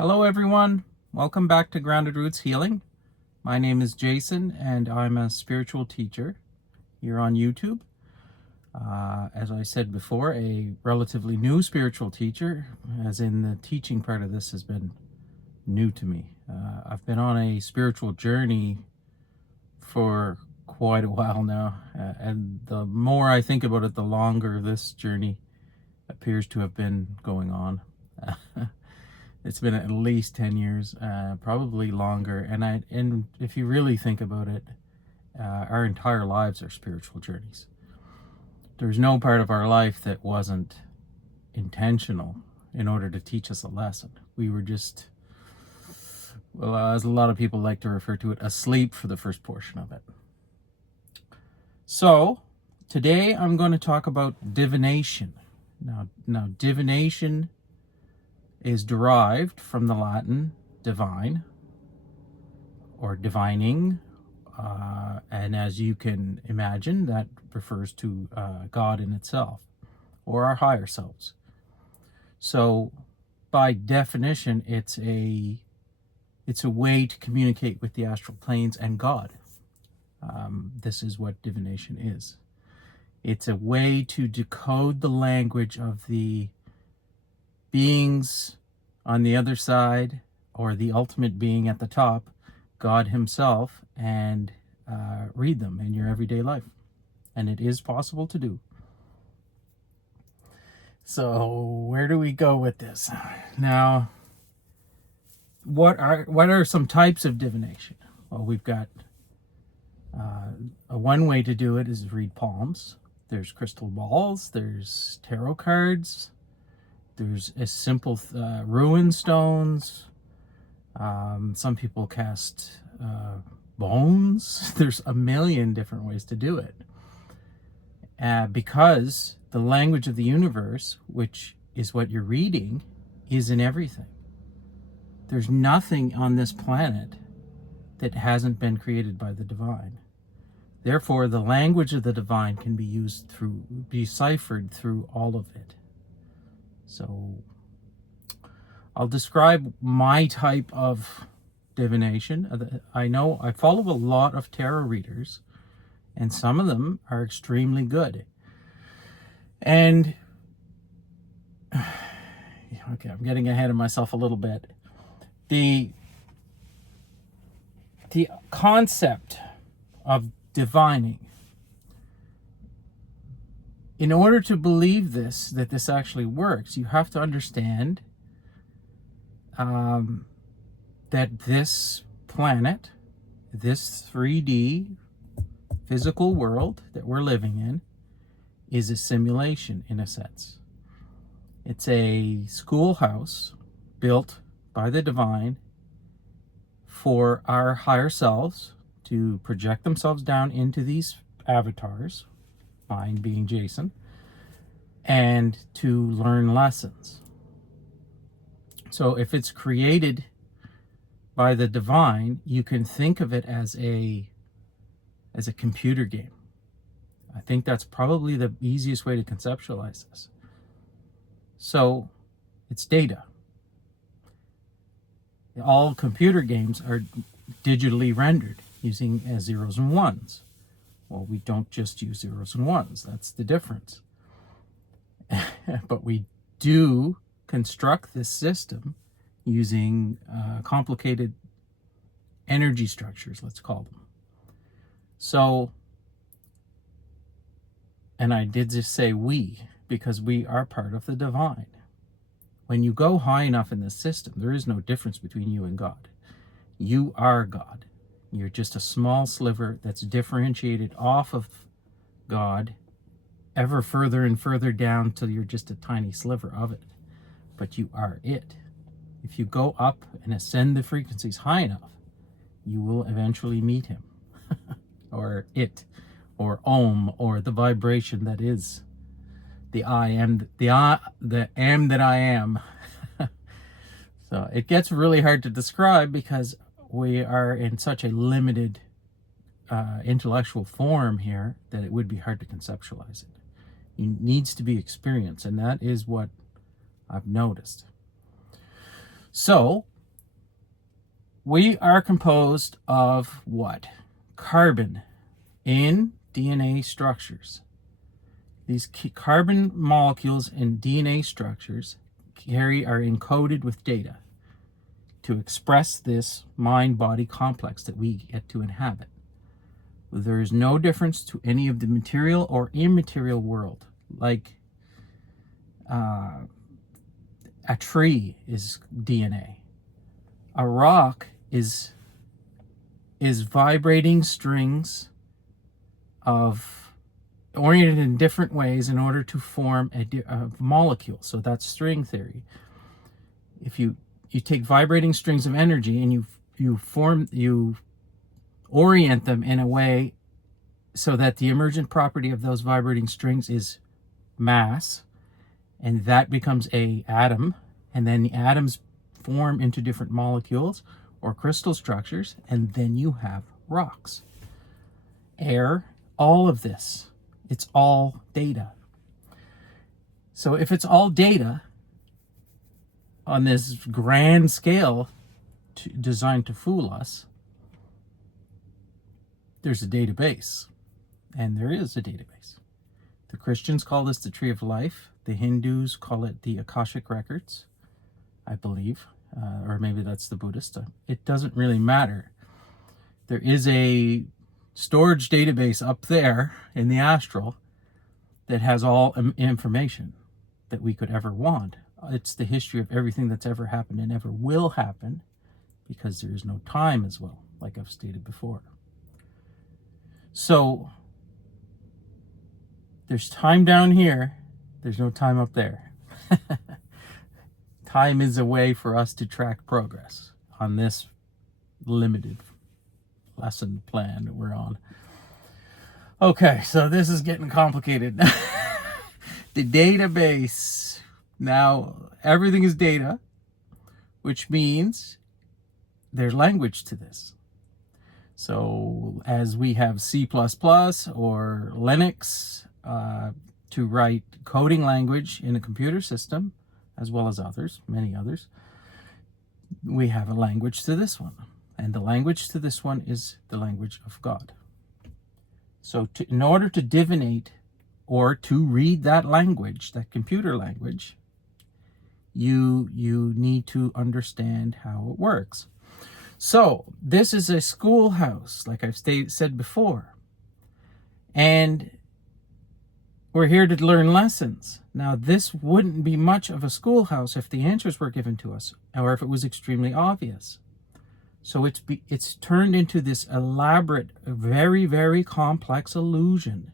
Hello everyone, welcome back to Grounded Roots Healing. My name is Jason and I'm a spiritual teacher here on YouTube. As I said before, a relatively new spiritual teacher, as in the teaching part of this has been new to me. I've been on a spiritual journey for quite a while now, and the more I think about it, the longer this journey appears to have been going on. It's been at least 10 years, probably longer. And if you really think about it, our entire lives are spiritual journeys. There's no part of our life that wasn't intentional in order to teach us a lesson. We were just, well, as a lot of people like to refer to it, asleep for the first portion of it. So today I'm going to talk about divination. Now divination is derived from the Latin divine or divining, and as you can imagine, that refers to God in itself or our higher selves. So by definition, it's a way to communicate with the astral planes and God. This is what divination is. It's a way to decode the language of the beings on the other side, or the ultimate being at the top, God himself, and read them in your everyday life. And it is possible to do. So where do we go with this? Now, what are some types of divination? Well, we've got one way to do it is read palms. There's crystal balls, there's tarot cards, there's a simple rune stones. Some people cast bones. There's a million different ways to do it. Because the language of the universe, which is what you're reading, is in everything. There's nothing on this planet that hasn't been created by the divine. Therefore, the language of the divine can be deciphered through all of it. So I'll describe my type of divination. I know I follow a lot of tarot readers, and some of them are extremely good. And okay, I'm getting ahead of myself a little bit. The concept of divining, in order to believe that this actually works, you have to understand that this planet, this 3D physical world that we're living in, is a simulation in a sense. It's a schoolhouse built by the divine for our higher selves to project themselves down into these avatars, mine being Jason, and to learn lessons. So if it's created by the divine, you can think of it as a computer game. I think that's probably the easiest way to conceptualize this. So it's data. All computer games are digitally rendered using zeros and ones. Well, we don't just use zeros and ones. That's the difference. But we do construct this system using complicated energy structures, let's call them. So, and I did just say we, because we are part of the divine. When you go high enough in this system, there is no difference between you and God. You are God. You're just a small sliver that's differentiated off of God ever further and further down till you're just a tiny sliver of it. But you are it. If you go up and ascend the frequencies high enough, you will eventually meet him, or it, or Om, or the vibration that is the I am, the am that I am. So it gets really hard to describe because we are in such a limited intellectual form here that it would be hard to conceptualize it. It needs to be experienced, and that is what I've noticed. So We are composed of what? Carbon in DNA structures. These carbon molecules in DNA structures are encoded with data to express this mind-body complex that we get to inhabit. There is no difference to any of the material or immaterial world. Like a tree is DNA. A rock is vibrating strings oriented in different ways in order to form a molecule. So that's string theory. If you take vibrating strings of energy and you orient them in a way so that the emergent property of those vibrating strings is mass, and that becomes an atom, and then the atoms form into different molecules or crystal structures, and then you have rocks, air, all of this. It's all data. So if it's all data on this grand scale designed to fool us, there's a database, and there is a database. The Christians call this the Tree of Life. The Hindus call it the Akashic Records, I believe, or maybe that's the Buddhist. It doesn't really matter. There is a storage database up there in the astral that has all information that we could ever want. It's the history of everything that's ever happened and ever will happen, because there is no time as well, like I've stated before. So there's time down here, there's no time up there. Time is a way for us to track progress on this limited lesson plan that we're on. Okay, so this is getting complicated. The database. Now, everything is data, which means there's language to this. So as we have C++ or Linux to write coding language in a computer system, as well as others, many others, we have a language to this one. And the language to this one is the language of God. So in order to divinate or to read that language, that computer language, you need to understand how it works. So this is a schoolhouse, like I've said before. And we're here to learn lessons. Now, this wouldn't be much of a schoolhouse if the answers were given to us, or if it was extremely obvious. So it's turned into this elaborate, very, very complex illusion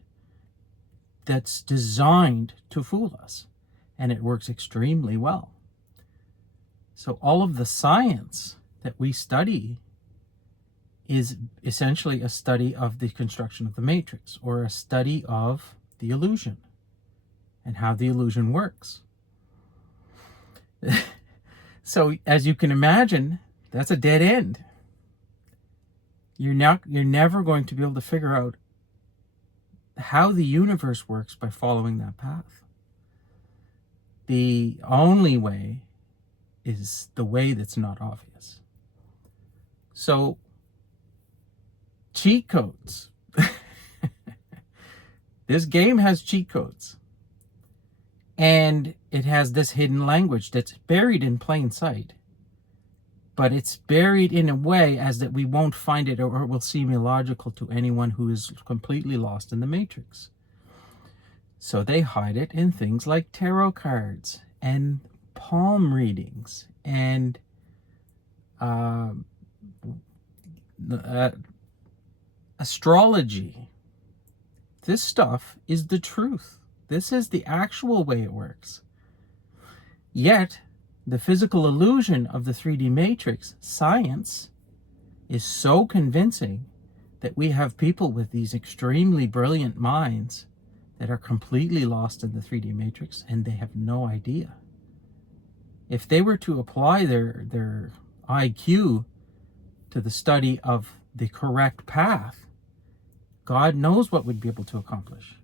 that's designed to fool us. And it works extremely well. So all of the science that we study is essentially a study of the construction of the matrix, or a study of the illusion and how the illusion works. So as you can imagine, that's a dead end. You're never going to be able to figure out how the universe works by following that path. The only way is the way that's not obvious. So, cheat codes. This game has cheat codes. And it has this hidden language that's buried in plain sight. But it's buried in a way as that we won't find it, or it will seem illogical to anyone who is completely lost in the matrix. So they hide it in things like tarot cards and palm readings and astrology. This stuff is the truth. This is the actual way it works. Yet, the physical illusion of the 3D matrix, science, is so convincing that we have people with these extremely brilliant minds that are completely lost in the 3D matrix, and they have no idea. If they were to apply their IQ to the study of the correct path, God knows what we'd be able to accomplish.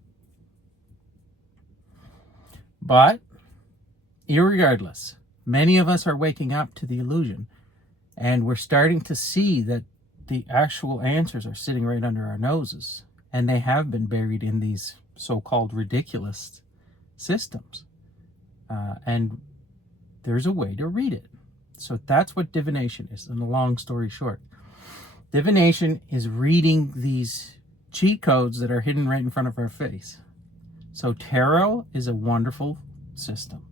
But, irregardless, many of us are waking up to the illusion, And we're starting to see that the actual answers are sitting right under our noses. And they have been buried in these so-called ridiculous systems. And there's a way to read it. So that's what divination is, in a long story short. Divination is reading these cheat codes that are hidden right in front of our face. So tarot is a wonderful system.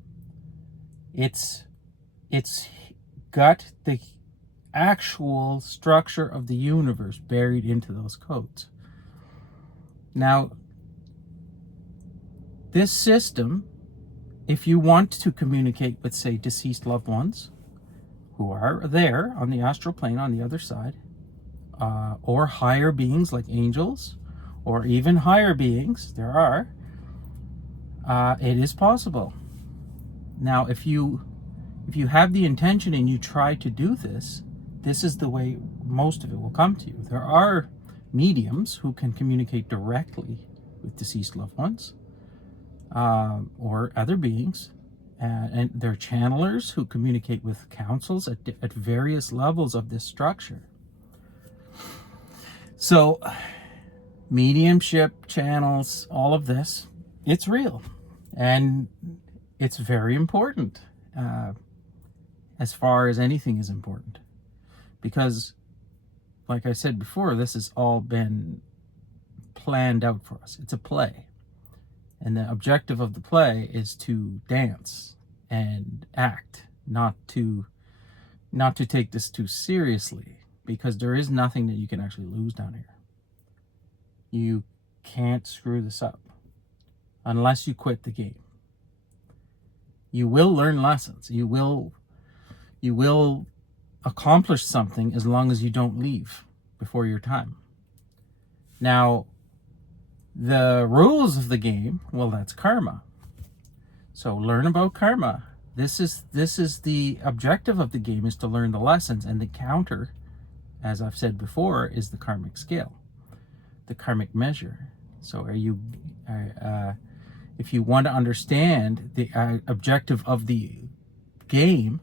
It's got the actual structure of the universe buried into those codes. Now, this system, if you want to communicate with, say, deceased loved ones who are there on the astral plane on the other side, or higher beings like angels, or even higher beings, there are, it is possible. Now, if you have the intention and you try to do this, this is the way most of it will come to you. There are mediums who can communicate directly with deceased loved ones, or other beings, and they're channelers who communicate with councils at various levels of this structure. So mediumship, channels, all of this, it's real, and it's very important, as far as anything is important, because like I said before, this has all been planned out for us. It's a play. And the objective of the play is to dance and act, not to take this too seriously, because there is nothing that you can actually lose down here. You can't screw this up unless you quit the game. You will learn lessons. You will accomplish something as long as you don't leave before your time. Now, the rules of the game, well, that's karma. So learn about karma. This is the objective of the game, is to learn the lessons, and the counter, as I've said before, is the karmic scale, the karmic measure. So if you want to understand the objective of the game,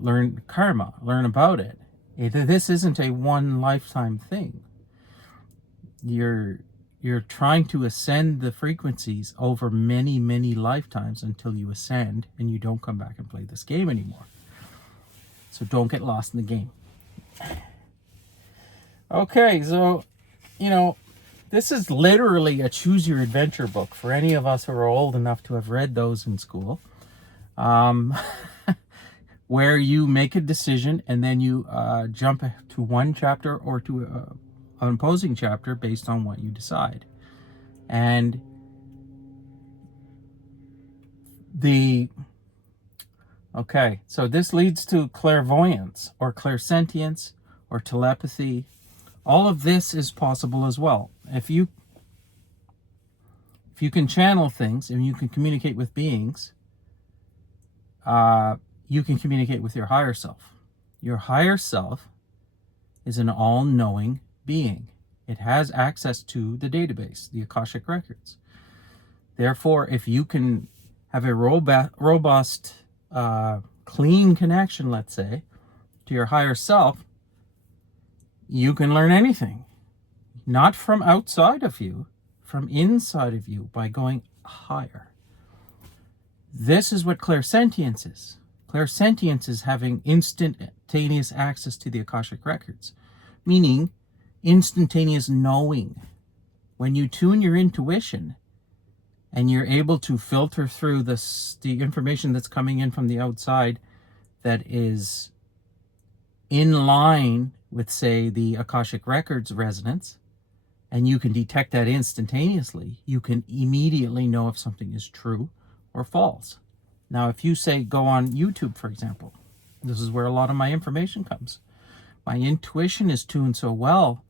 learn karma, learn about it. This isn't a one lifetime thing. You're trying to ascend the frequencies over many, many lifetimes until you ascend and you don't come back and play this game anymore. So don't get lost in the game. Okay, so, this is literally a choose your adventure book for any of us who are old enough to have read those in school. Where you make a decision and then you jump to one chapter or to an opposing chapter based on what you decide. And so this leads to clairvoyance or clairsentience or telepathy. All of this is possible as well. If you can channel things and you can communicate with beings, you can communicate with your higher self. Your higher self is an all-knowing being. It has access to the database, the Akashic records. Therefore, if you can have a robust, clean connection, let's say, to your higher self, you can learn anything. Not from outside of you, from inside of you, by going higher. This is what clairsentience is. Clairsentience is having instantaneous access to the Akashic records, meaning instantaneous knowing. When you tune your intuition and you're able to filter through the information that's coming in from the outside that is in line with, say, the Akashic records resonance, and you can detect that instantaneously, you can immediately know if something is true or false. Now, if you say go on YouTube, for example, this is where a lot of my information comes. My intuition is tuned so well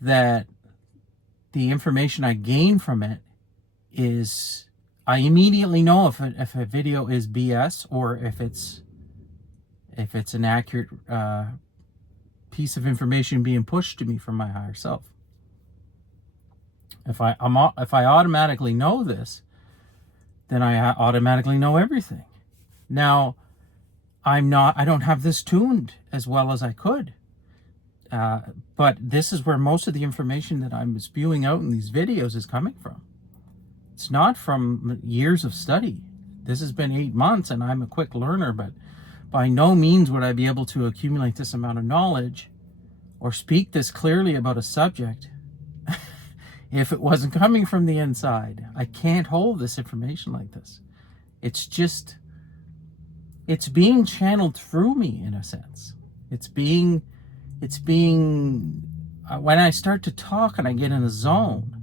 that the information I gain from it is, I immediately know if a video is BS or if it's an accurate piece of information being pushed to me from my higher self. If I automatically know this, then I automatically know everything. Now, I don't have this tuned as well as I could. But this is where most of the information that I'm spewing out in these videos is coming from. It's not from years of study. This has been 8 months, and I'm a quick learner, but by no means would I be able to accumulate this amount of knowledge or speak this clearly about a subject if it wasn't coming from the inside. I can't hold this information like this. It's being channeled through me, in a sense. It's being when I start to talk and I get in a zone,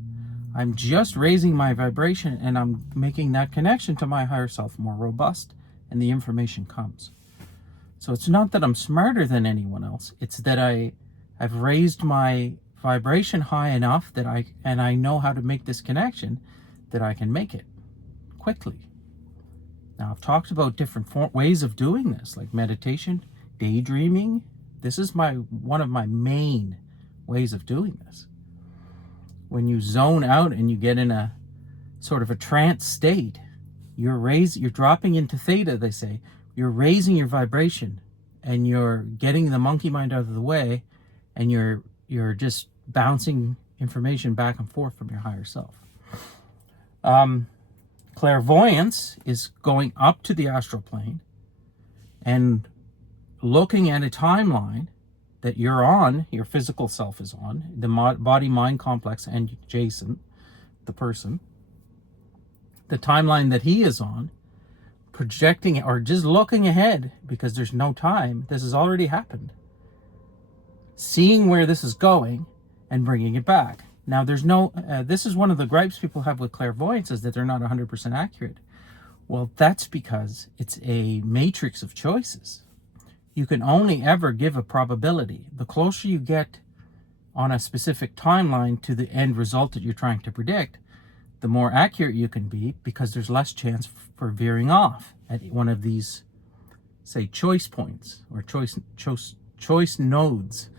I'm just raising my vibration and I'm making that connection to my higher self more robust, and the information comes. So it's not that I'm smarter than anyone else. It's that I've raised my vibration high enough that I know how to make this connection, that I can make it quickly. Now, I've talked about different ways of doing this, like meditation, daydreaming. This is one of my main ways of doing this. When you zone out and you get in a sort of a trance state, you're dropping into theta, they say. You're raising your vibration, and you're getting the monkey mind out of the way, and you're just bouncing information back and forth from your higher self. Clairvoyance is going up to the astral plane and looking at a timeline that you're on, your physical self is on, the body-mind complex, and Jason, the person, the timeline that he is on, projecting or just looking ahead, because there's no time. This has already happened. Seeing where this is going and bringing it back. Now, this is one of the gripes people have with clairvoyance, is that they're not 100% accurate. Well, that's because it's a matrix of choices. You can only ever give a probability. The closer you get on a specific timeline to the end result that you're trying to predict, the more accurate you can be, because there's less chance for veering off at one of these, say, choice points or choice nodes.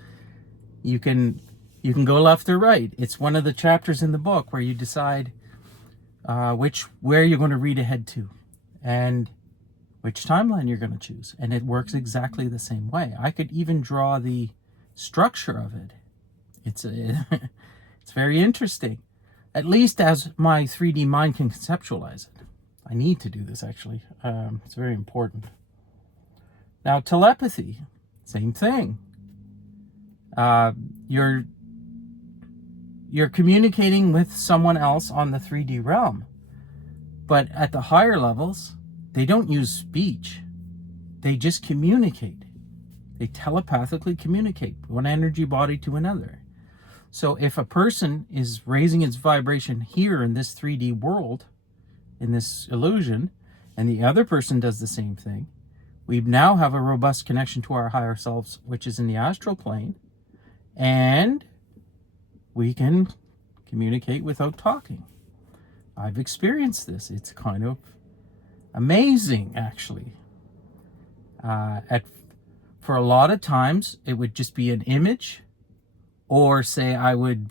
You can go left or right. It's one of the chapters in the book where you decide where you're going to read ahead to, and which timeline you're going to choose. And it works exactly the same way. I could even draw the structure of it. It's very interesting, at least as my 3D mind can conceptualize it. I need to do this, actually. It's very important. Now, telepathy, same thing. You're communicating with someone else on the 3D realm. But at the higher levels, they don't use speech. They just communicate. They telepathically communicate one energy body to another. So if a person is raising its vibration here in this 3D world, in this illusion, and the other person does the same thing, we now have a robust connection to our higher selves, which is in the astral plane, and we can communicate without talking. I've experienced this. It's kind of amazing, actually. For a lot of times, it would just be an image, or say I would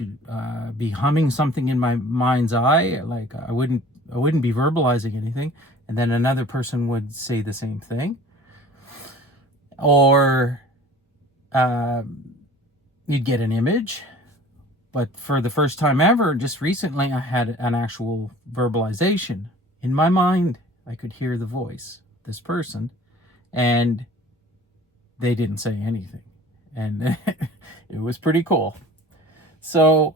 be humming something in my mind's eye, like I wouldn't be verbalizing anything, and then another person would say the same thing. Or you'd get an image. But for the first time ever, just recently, I had an actual verbalization. In my mind, I could hear the voice, this person, and they didn't say anything. And it was pretty cool. So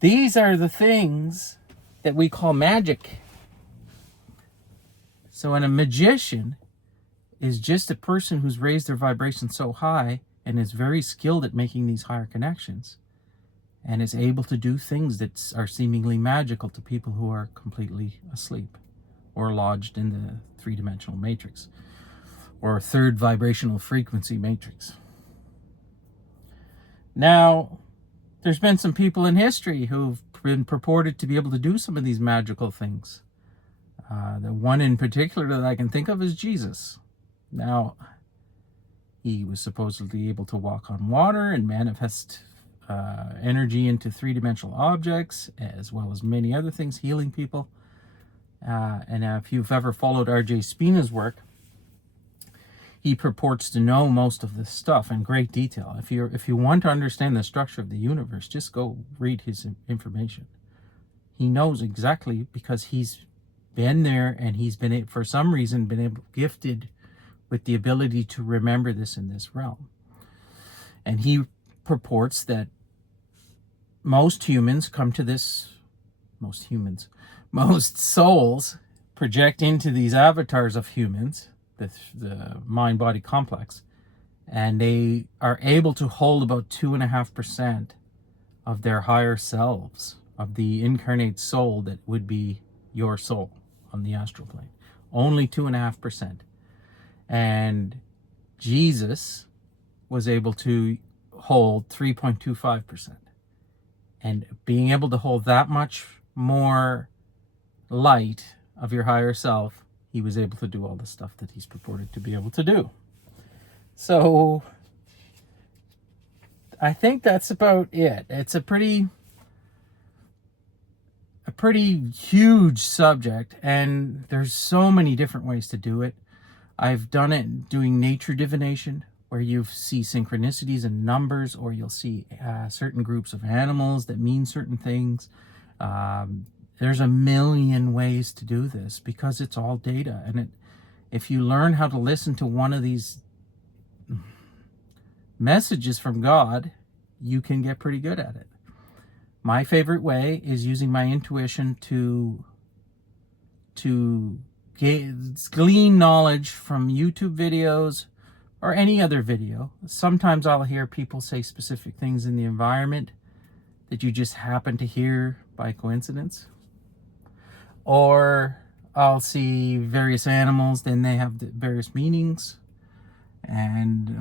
these are the things that we call magic. So a magician is just a person who's raised their vibration so high and is very skilled at making these higher connections, and is able to do things that are seemingly magical to people who are completely asleep or lodged in the three-dimensional matrix or third vibrational frequency matrix. Now, there's been some people in history who've been purported to be able to do some of these magical things. The one in particular that I can think of is Jesus. Now, he was supposedly able to walk on water and manifest energy into three-dimensional objects, as well as many other things, healing people. And if you've ever followed R.J. Spina's work, he purports to know most of this stuff in great detail. If you want to understand the structure of the universe, just go read his information. He knows exactly, because he's been there, and he's been, for some reason, been gifted with the ability to remember this in this realm. And he purports that most souls project into these avatars of humans, the mind-body complex, and they are able to hold about 2.5% of their higher selves, of the incarnate soul that would be your soul on the astral plane. Only 2.5%. And Jesus was able to hold 3.25%. And being able to hold that much more light of your higher self, he was able to do all the stuff that he's purported to be able to do. So I think that's about it. It's a pretty huge subject, and there's so many different ways to do it. I've done it doing nature divination, where you see synchronicities and numbers, or you'll see certain groups of animals that mean certain things. There's a million ways to do this, because it's all data. And if you learn how to listen to one of these messages from God, you can get pretty good at it. My favorite way is using my intuition to glean knowledge from YouTube videos or any other video. Sometimes I'll hear people say specific things in the environment that you just happen to hear by coincidence. Or I'll see various animals, then they have various meanings.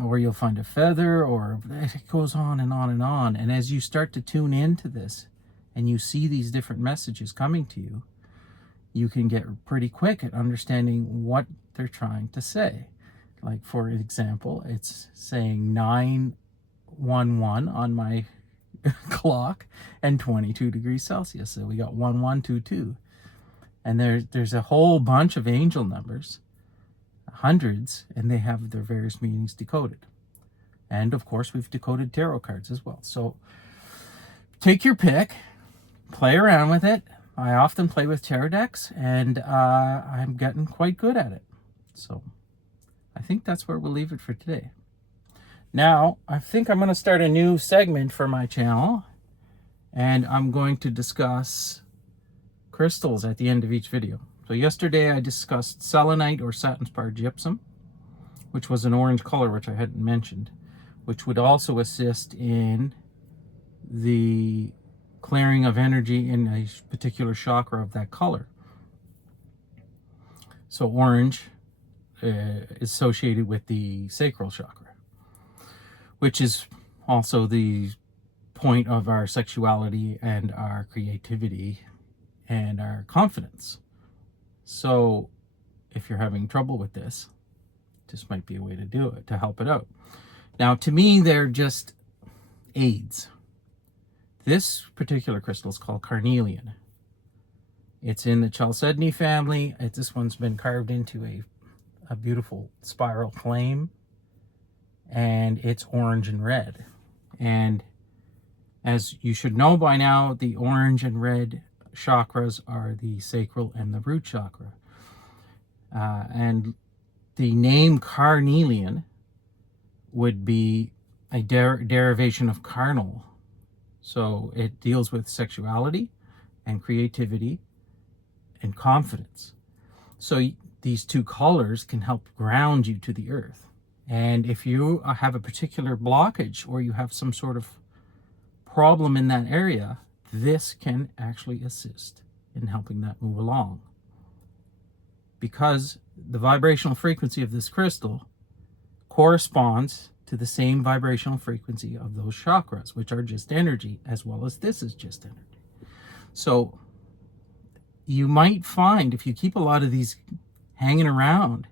Or you'll find a feather, or it goes on and on and on. And as you start to tune into this and you see these different messages coming to you, you can get pretty quick at understanding what they're trying to say. Like, for example, it's saying 911 on my clock and 22 degrees Celsius. So we got 1122. And there's a whole bunch of angel numbers, hundreds, and they have their various meanings decoded. And of course, we've decoded tarot cards as well. So take your pick, play around with it. I often play with tarot decks, and I'm getting quite good at it. So I think that's where we'll leave it for today. Now, I think I'm going to start a new segment for my channel, and I'm going to discuss crystals at the end of each video. So yesterday I discussed selenite, or satin spar gypsum, which was an orange color, which I hadn't mentioned, which would also assist in the clearing of energy in a particular chakra of that color. So orange is associated with the sacral chakra, which is also the point of our sexuality and our creativity and our confidence. So if you're having trouble with this might be a way to do it, to help it out. Now, to me, they're just aids. This particular crystal is called carnelian. It's in the chalcedony family. This one's been carved into a beautiful spiral flame, and it's orange and red. And as you should know by now, the orange and red chakras are the sacral and the root chakra. And the name carnelian would be a derivation of carnal. So it deals with sexuality and creativity and confidence. So these two colors can help ground you to the earth. And if you have a particular blockage, or you have some sort of problem in that area, this can actually assist in helping that move along. Because the vibrational frequency of this crystal corresponds to the same vibrational frequency of those chakras, which are just energy, as well as this is just energy. So you might find, if you keep a lot of these hanging around,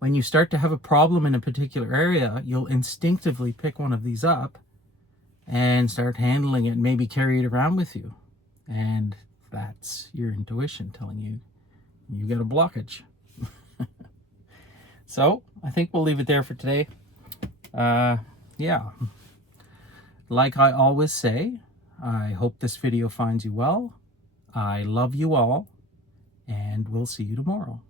when you start to have a problem in a particular area, you'll instinctively pick one of these up and start handling it, and maybe carry it around with you. And that's your intuition telling you you got a blockage. So I think we'll leave it there for today. Yeah, like I always say, I hope this video finds you well. I love you all, and we'll see you tomorrow.